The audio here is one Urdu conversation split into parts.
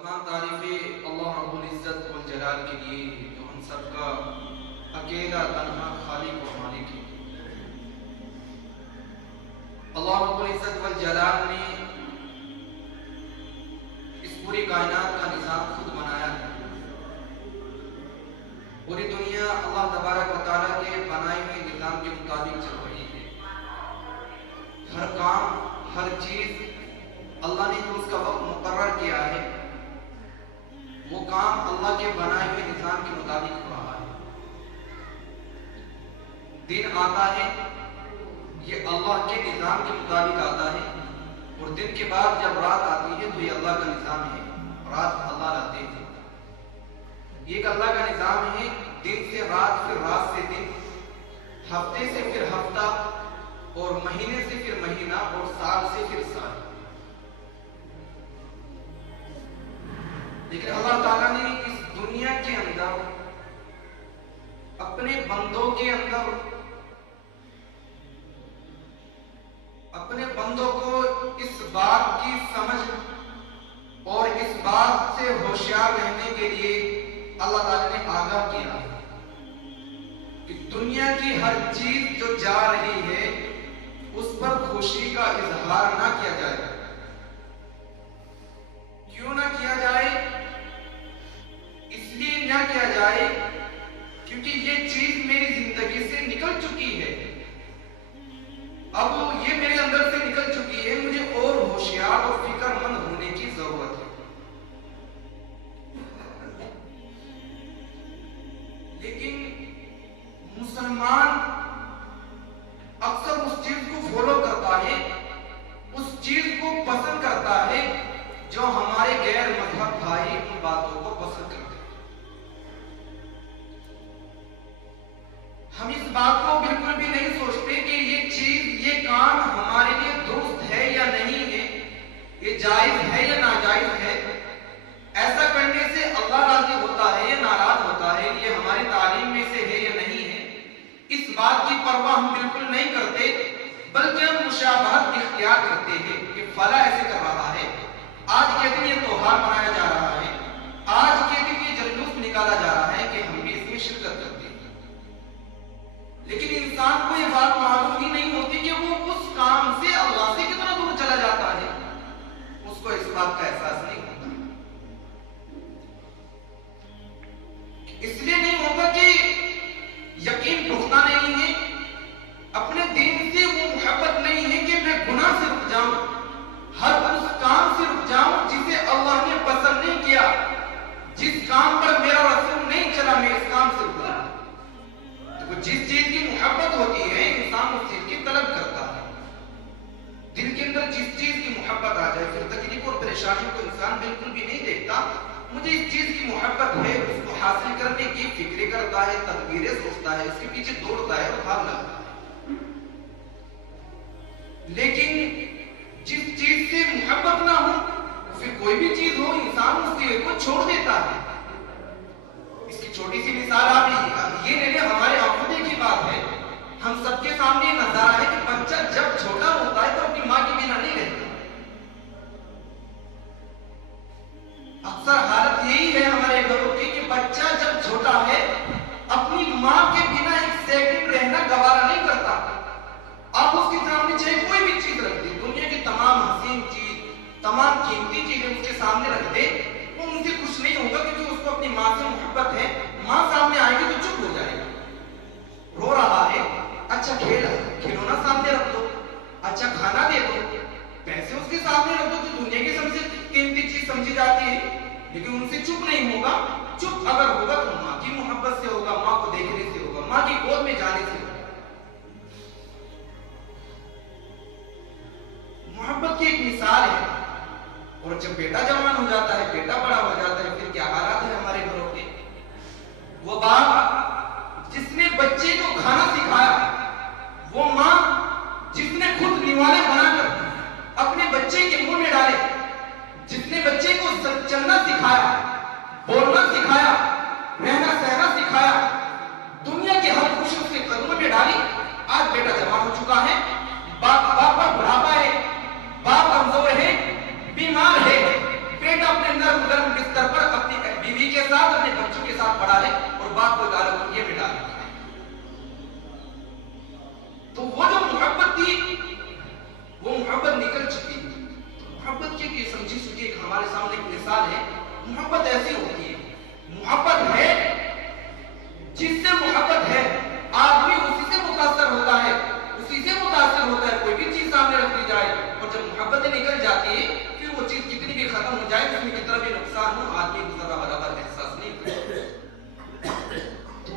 تمام تعریفیں اللہ رب العزت والجلال کے لیے جو ہم سب کا اکیلا تنہا خالق و مالک ہے۔ اللہ رب العزت والجلال نے اس پوری کائنات کا نظام خود بنایا ہے۔ پوری دنیا اللہ تبارک و تعالیٰ کے بنائے ہوئے نظام کے مطابق چل رہی ہے۔ ہر کام، ہر چیز اللہ نے جو اس کا وقت مقرر کیا ہے وہ کام اللہ کے بنائے ہوئے نظام کے مطابق ہو رہا ہے۔ دن آتا ہے، یہ اللہ کے نظام کے مطابق آتا ہے، اور دن کے بعد جب رات آتی ہے تو یہ اللہ کا نظام ہے۔ رات اللہ لاتے ہیں، یہ ایک اللہ کا نظام ہے۔ دن سے رات، پھر رات سے دن، ہفتے سے پھر ہفتہ، اور مہینے سے پھر مہینہ، اور سال سے پھر سال۔ لیکن اللہ تعالیٰ نے اس دنیا کے اندر اپنے بندوں کے اندر اپنے بندوں کو اس بات کی سمجھ اور اس بات سے ہوشیار رہنے کے لیے اللہ تعالیٰ نے آگاہ کیا کہ دنیا کی ہر چیز جو جا رہی ہے اس پر خوشی کا اظہار نہ کیا جائے۔ کیوں نہ کیا جائے؟ اس لیے نہ کیا جائے کیونکہ یہ چیز میری زندگی سے نکل چکی ہے، اب یہ میرے اندر سے نکل چکی ہے، مجھے اور ہوشیار اور فکر مند ہونے کی ضرورت ہے۔ لیکن مسلمان اکثر اس چیز کو فالو کرتا ہے، اس چیز کو پسند کرتا ہے جو ہمارے غیر مذہب بھائی ان باتوں کو پسند کرتے ہیں۔ ہم اس بات کو بالکل بھی نہیں سوچتے کہ یہ چیز، یہ کام ہمارے لیے درست ہے یا نہیں ہے، یہ جائز ہے یا ناجائز ہے، ایسا کرنے سے اللہ راضی ہوتا ہے یا ناراض ہوتا ہے، یہ ہماری تعلیم میں سے ہے یا نہیں ہے، اس بات کی پرواہ ہم بالکل نہیں کرتے، بلکہ ہم مشابہت اختیار کرتے ہیں کہ فلاں ایسے کر رہا ہے، آج کے دن یہ تہوار منایا جا رہا ہے، آج کے دن یہ جلوس نکالا جا رہا ہے کہ ہم بھی اس میں شرکت کرتے ہیں۔ لیکن انسان کو یہ بات معلوم ہی نہیں ہوتی کہ وہ اس کام سے اللہ سے کتنا دور چلا جاتا ہے، اس کو اس بات کا احساس نہیں ہوتا۔ اس لیے نہیں ہوتا کہ یقین ٹوٹتا نہیں ہے، اپنے دین سے وہ محبت نہیں ہے کہ میں گناہ سے رک جاؤں، ہر اس کام سے رک جاؤں جسے اللہ نے پسند نہیں کیا، جس کام پر میرا رسول نہیں چلا، میں اس کام سے رک جاؤں۔ جس چیز کی محبت ہوتی ہے انسان اس چیز کی طلب کرتا ہے۔ دل کے اندر جس چیز کی محبت آ جائے پھر تکلیف اور پریشانی کو انسان بالکل بھی نہیں دیکھتا، مجھے اس چیز کی محبت ہے، اس کو حاصل کرنے کی فکریں کرتا ہے، تدبیریں سوچتا ہے، اس کے پیچھے دوڑتا ہے اور بھاگ لگتا ہے۔ لیکن جس چیز سے محبت نہ ہو، پھر کوئی بھی چیز ہو، انسان اس چیز کو چھوڑ دیتا ہے۔ اس کی چھوٹی سی مثال آپ یہ لے لیں، ہمارے آنکھوں کی بات ہے، ہم سب کے سامنے نظارہ ہے کہ بچہ جب چھوٹا ہوتا ہے تو اپنی ماں کے بنا نہیں رہتا۔ اکثر حالت یہی ہے ہمارے گھروں کی کہ بچہ جب چھوٹا ہے اپنی ماں کے بنا ایک سیکنڈ رہنا گوارا نہیں کرتا۔ آپ اس کے سامنے چاہے کوئی بھی چیز رکھ دیں، دنیا کی تمام حسین چیز، تمام قیمتی چیزیں اس کے سامنے رکھ دیں، وہ ان سے خوش نہیں ہوگا کیونکہ اس کو اپنی ماں سے محبت ہے۔ ماں سامنے آئے گی تو چپ ہو جائے گا، رو رہا ہے، اچھا کھلونا سامنے رکھ دو، اچھا کھانا دے دو، پیسے اس کے سامنے رکھ دو جو دنیا کی سب سے قیمتی چیز سمجھی جاتی ہے، لیکن ان سے چپ نہیں ہوگا۔ چپ اگر ہوگا تو ماں کی محبت سے ہوگا، ماں کو دیکھنے سے ہوگا، ماں کی گود میں جانے سے ہوگا۔ محبت کی ایک مثال ہے، اور جب بیٹا جوان ہو جاتا ہے، بیٹا بڑا ہو جاتا ہے، پھر کیا حالات ہیں ہمارے گھروں کے۔ وہ باپ جس نے بچے کو کھانا سکھایا، وہ ماں جس نے خود نیوالے بنا کر اپنے بچے کے منہ میں ڈالے، جس نے بچے کو چلنا سکھایا، بولنا سکھایا، رہنا سہنا سکھایا، دنیا کی ہر خوشی اس کے قدموں میں ڈالی۔ آج بیٹا جوان ہو چکا ہے، باپ پر بڑھاپا ہے، باپ کمزور ہے، بیمار ہے، بیٹا اپنے اندر ہمارے سامنے ایک مثال ہے. محبت ایسی ہوتی ہے, محبت ہے جس سے محبت ہے آدمی اسی سے متاثر ہوتا ہے, اسی سے متاثر ہوتا ہے. کوئی بھی چیز سامنے رکھ دی جائے اور جب محبت نکل جاتی ہے پھر وہ چیز کتنی بھی ختم ہو جائے, اس میں کتنا بھی نقصان ہو, آدمی کو ذرا برابر احساس نہیں کرتا. تو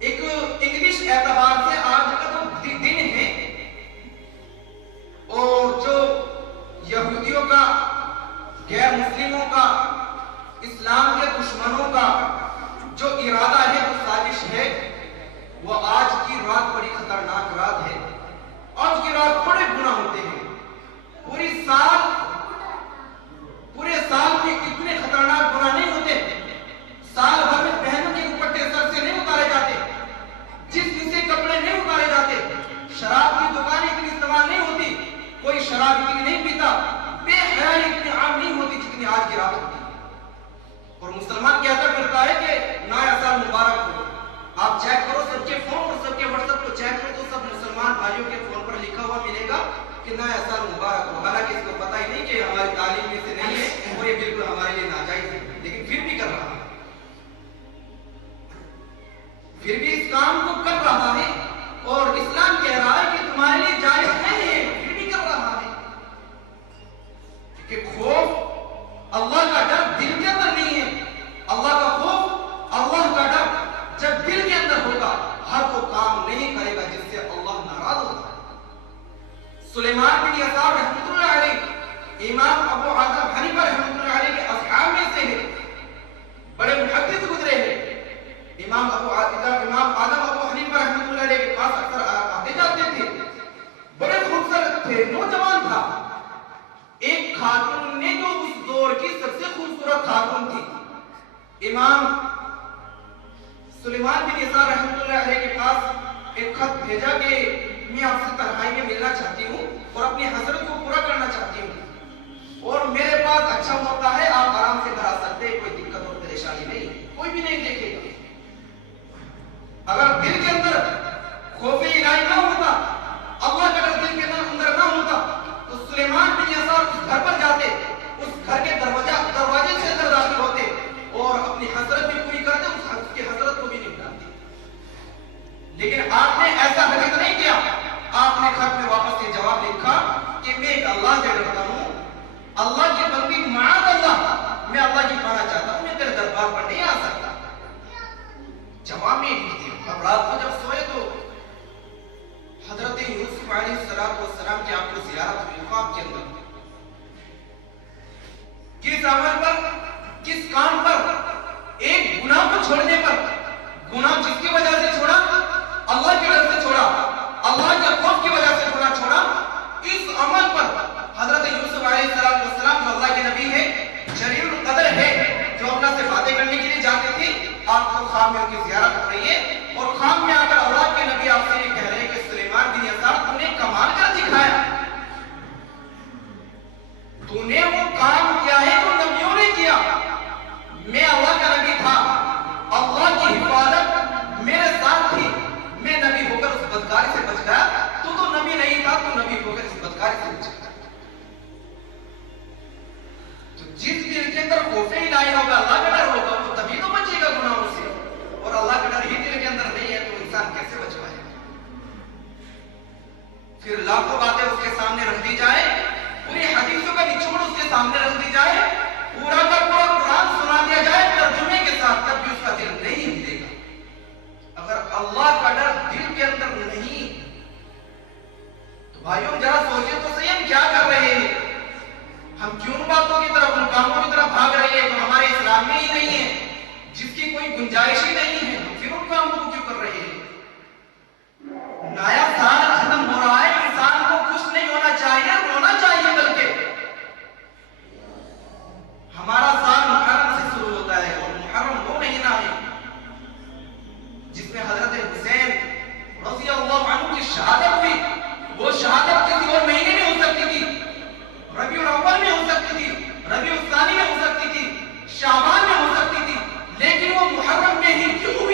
ایک انگلش اعتبار سے آج کا جو دن ہے اور جو یہودیوں کا, غیر مسلموں کا, اسلام کے دشمنوں کا جو ارادہ ہے, جو سازش ہے, وہ آج کی رات بڑی خطرناک رات ہے. آج کی رات بڑے گناہ ہوتے ہیں. پورے سال میں اتنے خطرناک گناہ نہیں ہوتے. سال بھر میں بہنوں کے دوپٹے سر سے نہیں اتارے جاتے, جسم سے کپڑے نہیں اتارے جاتے, شراب کی دکانیں اتنی استعمال نہیں ہوتی, کوئی شراب اتنی نہیں پیتا, بے حیائی اتنی عام نہیں ہوتی جتنی آج کی رات ہوتی ہے. اور مسلمان کہتا کرتا ہے کہ نیا سال مبارک ہو. آپ چیک کرو سب کے فون اور سب کے واٹس ایپ کو چیک کرو تو سب مسلمان بھائیوں کے فون پر لکھا ہوا ملے گا کہ نیا سال مبارک ہو. حالانکہ اس کو پتہ ہی نہیں کہ ہماری تعلیم میں سے نہیں ہے اور یہ بالکل ہمارے لیے ناجائز ہے, لیکن پھر بھی کر رہا ہے, پھر بھی اس کام کو کر رہا ہے. اور اسلام کہہ رہا ہے کہ تمہارے لیے جائز نہیں ہے, پھر بھی کر رہا ہے. کہ خوف, اللہ کا ڈر دل کے اندر نہیں ہے. اللہ کا خوف, اللہ کا ڈر جب دل کے اندر ہوگا ہر وہ کام نہیں کرے گا جس سے اللہ ناراض ہوتا ہے. سلیمان بن یسار رحمۃ اللہ علیہ امام ابو حنیفہ رحمۃ اللہ علیہ کے اصحاب میں سے ہیں, بڑے محدث گزرے ہیں. امام آدم ابو حنیفہ رحمۃ اللہ علیہ کے پاس اکثر آتے جاتے تھے. بڑے خوبصورت تھے, نوجوان تھا. ایک خاتون نے جو اس دور کی سب سے خوبصورت خاتون تھی, امام سلیمان بن یسار رحمۃ اللہ علیہ کے پاس ایک خط بھیجا کہ میں آپ سے تنہائی میں ملنا چاہتی ہوں اور اپنی حسرت کو پورا کرنا چاہتی ہوں, اور میرے پاس اچھا موقع ہے, آپ آرام سے گھر آ سکتے ہیں, کوئی دقت اور پریشانی نہیں, کوئی بھی نہیں دیکھے گا. اگر دل کے اندر خوف الہی نہ ہوتا, اللہ کا ڈر دل کے اندر نہ ہوتا تو سلیمان بن یسار اس گھر پر جاتے, اس گھر کے دروازے سے اندر داخل ہوتے اور اپنی حسرت بھی پوری کرتے, اس کی حسرت کو بھی نپٹاتے. لیکن آپ نے ایسا ہرگز نہیں کیا. آپ نے خط میں واپس یہ جواب لکھا کہ میں ایک اللہ سے ڈرتا ہوں, اللہ کی بندی, معاذ اللہ, میں اللہ کی پانا چاہتا ہوں, میں تیرے دربار پر نہیں آ سکتا. جواب میں لکھتی ہوں. اب رات کو جب سوئے تو حضرت یوسف علیہ السلام کی آپ کو زیارت ہوئی خواب کے اندر. کس عمل پر, کس کام پر, ایک گناہ کو چھوڑنے پر. گناہ جس کی وجہ سے چھوڑا, اللہ کے ڈر سے چھوڑا, اللہ کے خوف کی وجہ سے چھوڑا. اس عمل پر حضرت یوسف علیہ السلام جو اللہ کے نبی ہے, جلیل القدر ہے, جو اللہ سے باتیں کرنے کے لیے جاتے تھے, آپ کو خواب میں ان کی زیارت ہو رہی ہے اور خواب میں آ کر اللہ کے نبی آپ سے یہ کہہ رہے ہیں کہ سلیمان بن یسار تم نے کمال کر دکھایا, تو نے وہ کام کیا ہے جو نبیوں نے کیا. میں اللہ کا نبی تھا, اللہ کی حفاظت میرے ساتھ تھی, میں نبی ہو کر اس بدکاری سے بچ گیا. تو نبی نہیں تھا, تو نبی ہو کر اس بدکاری سے بچ گیا. تو جس دل کے اندر خوف الہی ہوگا, اللہ کا ڈر ہوگا, وہ تبھی تو بچے گا گناہوں سے. اور اللہ کا ڈر ہی دل کے اندر نہیں ہے تو انسان کیسے بچ پائے گا. پھر لاکھوں باتیں اس کے سامنے رکھ دی جائے, پوری حدیثوں کا نچوڑ اس کے سامنے رکھ دی جائے, پورا کا پورا قرآن سنا دیا جائے ترجمے کے ساتھ, تب بھی اس کا دل نہیں ہلے گا. اگر اللہ کا ڈر دل کے اندر نہیں تو بھائیوں ذرا سوچیں تو صحیح, ہم کیا کر رہے ہیں. ہم کیوں باتوں کی طرف, ان کاموں کی طرف بھاگ رہے ہیں جو ہمارے اسلام میں ہی نہیں ہے, جس کی کوئی گنجائش ہی نہیں ہے. پھر ان کاموں کو کیوں کر رہے ہیں. نیا سال ختم ہو رہا ہے, انسان کو خوش نہیں ہونا چاہیے, رونا چاہیے. بلکہ ہمارا سال محرم سے شروع ہوتا ہے, اور محرم وہ مہینہ ہے جس میں حضرت حسین رضی اللہ عنہ کی شہادت ہوئی. وہ شہادت کسی اور مہینے میں ہو سکتی تھی, ربیع الاول میں ہو سکتی تھی, ربیع الثانی میں ہو سکتی تھی, شعبان میں ہو سکتی تھی, لیکن وہ محرم میں ہی کیوں ہوئی.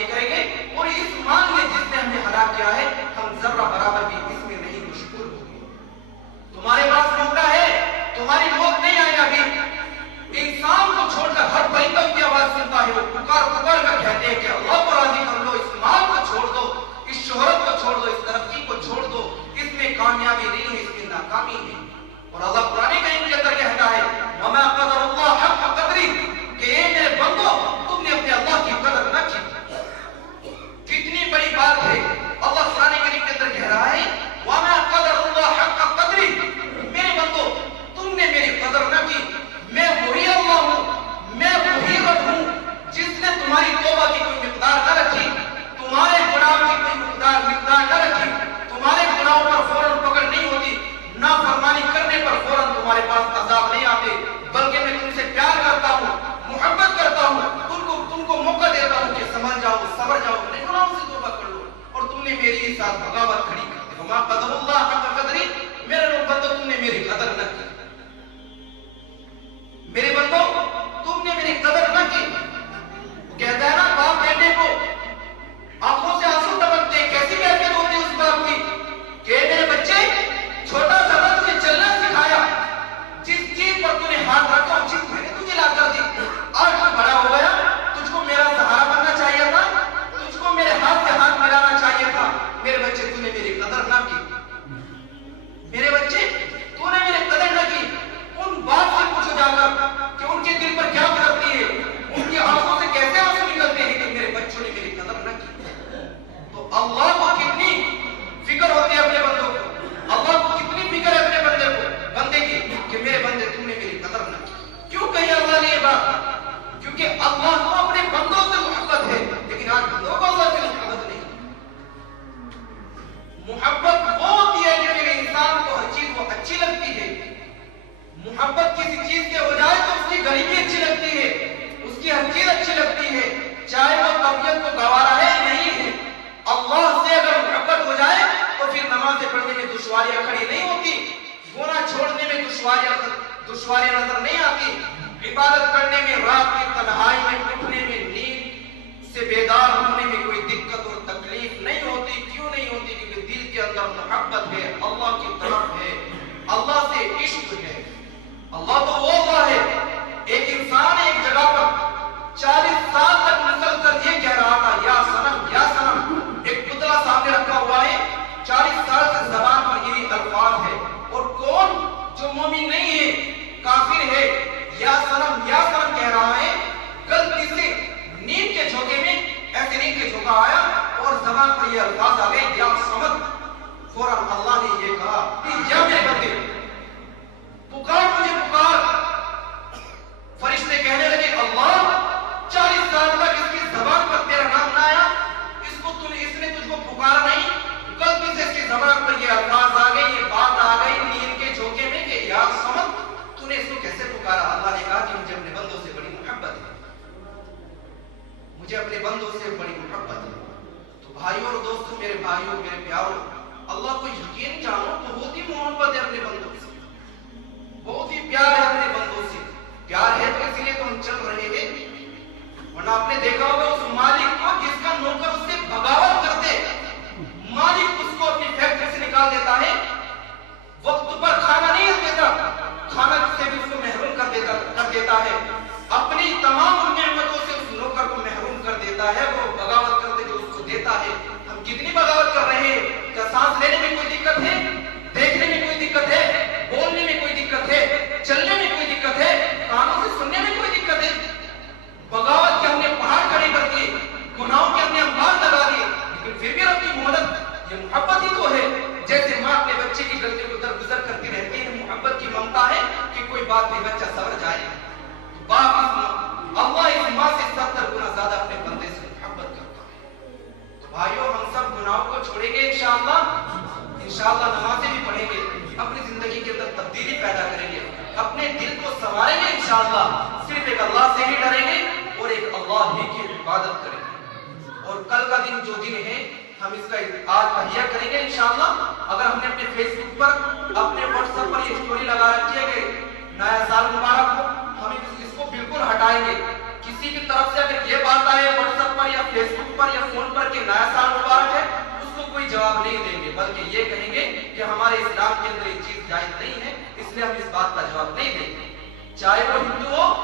نہیں کریں گے اور اس مال میں جس نے ہمیں ہلاک کیا ہے ہم ذرہ برابر بھی اس میں نہیں مشغول ہوں گے. تمہارے پاس موقع ہے, تمہاری موت نہیں آئے ابھی. انسان کو چھوڑ کر ہر پرندہ کی آواز سنتا ہے, وہ پکار پکار کر کہتے ہیں کہ اللہ کو راضی کر لو, اس مال کو چھوڑ دو, اس شہرت کو چھوڑ دو, اس ترقی کو چھوڑ دو, اس میں کامیابی نہیں ہے, اس میں ناکامی ہے. اور اللہ قرآن کریم کے اندر کہتا ہے وَمَا قَدَرَ اللَّهَ حَقَّ قَدْرِهِ کہ اے میرے بندو تم نے اپنے اللہ کی قدر نہ کی. کتنی بڑی بات ہے. اللہ قرآن کریم کے اندر کہہ رہا ہے وَمَا قَدَرَ اللَّهَ حَقَّ قَدْرِهِ میرے بندو تم نے میری قدر نہ کی. میں وہی اللہ ہوں, میں وہی رب ہوں جس نے تمہاری توبہ کی کوئی مقدار نہ رکھی, تمہارے گناہ کی کوئی مقدار نہ رکھی, تمہارے گناہوں پر فوراً پکڑ نہیں ہوتی, نافرمانی کرنے پر فوراً تمہارے پاس عذاب نہیں آتے, بلکہ میں تم سے پیار کرتا ہوں, محبت کرتا ہوں, تم کو موقع دیتا ہوں کہ سمجھ جاؤ, صبر جاؤ, اپنے گناہوں سے توبہ کر لو. اور تم نے میری ساتھ بغاوت کھڑی کر دی. وما قدر اللہ حق قدری میرے لوگ بندو تم نے میری قدر نہ کی. میرے بندو تم نے میری قدر نہ کی. وہ کہتا ہے نا باپ بیٹے کو آنکھوں سے آنسو ٹپکتے ہیں, کیسی کیفیت ہوتی ہے اس باپ کی کہ میرے بچے چھوٹا سا بچہ تجھے چلنا سکھایا, جس چیز پر تو نے ہاتھ رکھا وہ چیز میں نے تجھے لا کر دی, آج تو بڑا ہو گیا, تجھ کو میرا سہارا بننا چاہیے تھا, تجھ کو میرے ہاتھ سے ہاتھ ملانا چاہیے تھا. میرے بچے تو نے میری قدر نہ کی. میرے بچے تو نے میری قدر نہ کی. ان باپ سے پوچھو جا کر کہ ان کے دل پر کیا گزرتی ہے, ان کی آنکھوں سے کیسے آنسو نکلتے ہیں کہ میرے بچوں نے میری قدر نہ کی. تو اللہ کو کتنی فکر ہوتی ہے اپنے بندوں کو, اللہ کو کتنی فکر ہے اپنے بندے کی کہ میرے بندے تم نے میری قدر نہ کی. کیوں کہی اللہ نے یہ بات؟ کیونکہ اللہ کو اپنے بندوں سے محبت ہے, لیکن آج بندوں کو اللہ سے محبت نہیں. محبت وہ ہوتی ہے کہ میرے انسان کو ہر چیز وہ اچھی لگتی ہے. محبت کسی چیز سے ہو جائے تو اس کی غریبی اچھی لگتی ہے, اس کی ہر چیز اچھی لگتی ہے, چاہے وہ طبیعت کو گوارا ہے نہیں ہے. اللہ سے اگر محبت ہو جائے تو پھر نماز پڑھنے میں دشواریاں کھڑی نہیں ہوتی, گناہ چھوڑنے میں دشواریاں نظر نہیں آتی, عبادت کرنے میں, رات کی تنہائی میں اٹھنے میں, نیند سے بیدار ہونے میں کوئی دقت اور تکلیف نہیں ہوتی. کیوں نہیں ہوتی؟ کیونکہ دل کے اندر محبت ہے, اللہ کی طرف ہے, اللہ سے عشق ہے. اللہ تو وہ اللہ ہے. ایک انسان ایک جگہ پر 40 سال تک مسلسل یہ کہہ رہا تھا یا صنم یا صنم, ایک پتلا سامنے رکھا ہوا ہے, 40 سال سے زبان پر یہی الفاظ ہے. اور کون جو مومن نہیں ہے, کافر ہے, یا صنم کہہ رہا ہے, غلطی سے نیند کے جھونکے میں ایسے نیند کے جھونکا آیا اور زبان پر یہ الفاظ آ گئے یا صمد. فوراً اللہ نے یہ کہا کہ یا میرے بندے پکار, مجھے پکار. فرشتے کہنے لگے اللہ 40 سال تک اس کی زبان پر تیرا نام نہ آیا, اس نے تجھ کو پکارا نہیں, غلطی سے اس کی زبان پر یہ الفاظ آ گئے, یہ بات آ گئی نیند کے جھونکے میں کہ یا سمجھ تو نے اس کو کیسے پکارا. اللہ نے کہا کہ مجھے اپنے بندوں سے بڑی محبت ہے, مجھے اپنے بندوں سے بڑی محبت ہے. تو بھائیوں اور دوستوں, میرے بھائیوں, میرے پیاروں, اللہ کو یقین جانو بہت ہی محبت ہے اپنے بندوں سے, بہت ہی پیار ہے اپنے بندوں سے. پیار ہے تو اسی لیے تو ہم چل رہے ہیں, ورنہ آپ نے دیکھا ہوگا اس مالک کو جس کا نوکر اس سے بغاوت کرتے, مالک اس کو اپنی فیکٹری سے نکال دیتا ہے, وقت پر کھانا نہیں دیتا, کھانا سے بھی اس کو محروم کر دیتا ہے, اپنی تمام نعمتوں سے اس نوکر کو محروم کر دیتا ہے, وہ بغاوت کرتے جو اس کو دیتا ہے. ہم کتنی بغاوت کر رہے ہیں. کیا سانس لینے میں کوئی دقت ہے, دیکھنے میں کوئی دقت ہے, بولنے میں کوئی دقت ہے, چلنے میں کوئی دقت ہے, کانوں سے سننے میں کوئی دقت ہے؟ بغاوت کے ہم نے پہاڑ کھڑے کر دیے, گناہوں کے ہم نے انبار لگا دیے, لیکن پھر بھی رب کی محبت, یہ محبت ہی تو ہے. جیسے ماں اپنے بچے کی غلطی کو درگزر کرتی رہتی ہے, محبت کی ممتا ہے کہ کوئی بات نہیں بچہ سبر جائے. باپ اللہ اس ماں سے 70 گنا زیادہ اپنے بندے سے محبت کرتا ہے. تو بھائیوں, ہم سب گناہوں کو چھوڑیں گے انشاءاللہ نمازیں بھی پڑھیں گے, اپنی زندگی کے اندر تبدیلی پیدا کریں گے, اپنے دل کو سنواریں گے انشاءاللہ, صرف ایک اللہ سے ہی ڈریں گے اور ایک اللہ ہی کی عبادت کریں گے. اور کل کا دن جو دن ہے ہم اس کا آج تہیہ کریں گے انشاءاللہ. اگر ہم نے اپنے فیس بک پر, اپنے واٹس ایپ پر یہ اسٹوری لگا رکھی ہے کہ نیا سال مبارک ہو, ہم اس کو بالکل ہٹائیں گے. کسی کی طرف سے اگر یہ بات آئے واٹس ایپ پر یا فیس بک پر یا جواب نہیں دیں گے، بلکہ یہ کہیں گے کہ ہمارے اسلام کے اندر یہ چیز جائز نہیں ہے، اس لیے ہم اس بات کا جواب نہیں دیں گے، چاہے وہ ہندو ہو